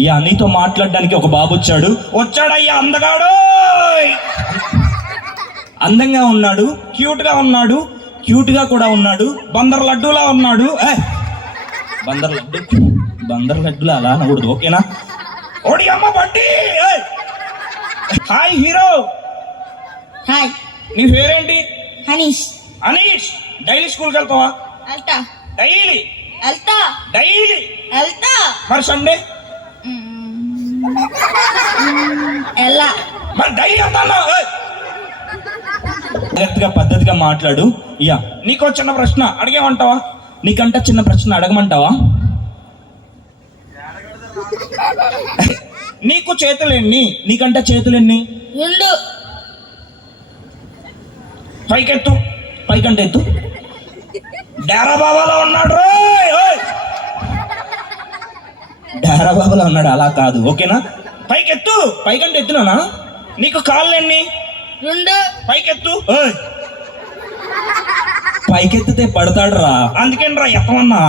ఇక నీతో మాట్లాడడానికి ఒక బాబు వచ్చాడయ్యా అందగాడు, అందంగా ఉన్నాడు, క్యూట్గా ఉన్నాడు, క్యూట్గా కూడా ఉన్నాడు, బందర్ లడ్డూలా ఉన్నాడు. బందర్ లడ్డూలా అలా అనకూడదు, ఓకేనా? ఓడి అమ్మ బండి. Hi hero. హాయ్. నీ పేరేంటి? అనీష్. అనీష్, డైలీ స్కూల్కి వెళ్తావా? వెళ్తా. డైలీ? వెళ్తా. డైలీ వెళ్తా. మరి సండే? ఎలా? మరి డైలీ వెళ్తాను. జాగ్రత్తగా పద్ధతిగా మాట్లాడు. ఇయా నీకో చిన్న ప్రశ్న అడిగేమంటావా? నీకంట చిన్న ప్రశ్న అడగమంటావా? నీకు చేతులెన్ని? నీకంట చేతులెన్ని? 2. పైకెత్తు, పైకంట ఎత్తు. డేరా బాబాలో ఉన్నాడు రోయ్. డేరా బాబాలో ఉన్నాడు, అలా కాదు, ఓకేనా? పైకెత్తు, పైకంట ఎత్తునా? నీకు కాళ్ళు ఎన్ని? 2. పైకెత్తు. పైకెత్తితే పడతాడు రా, అందుకేనరా ఎత్తమన్నా.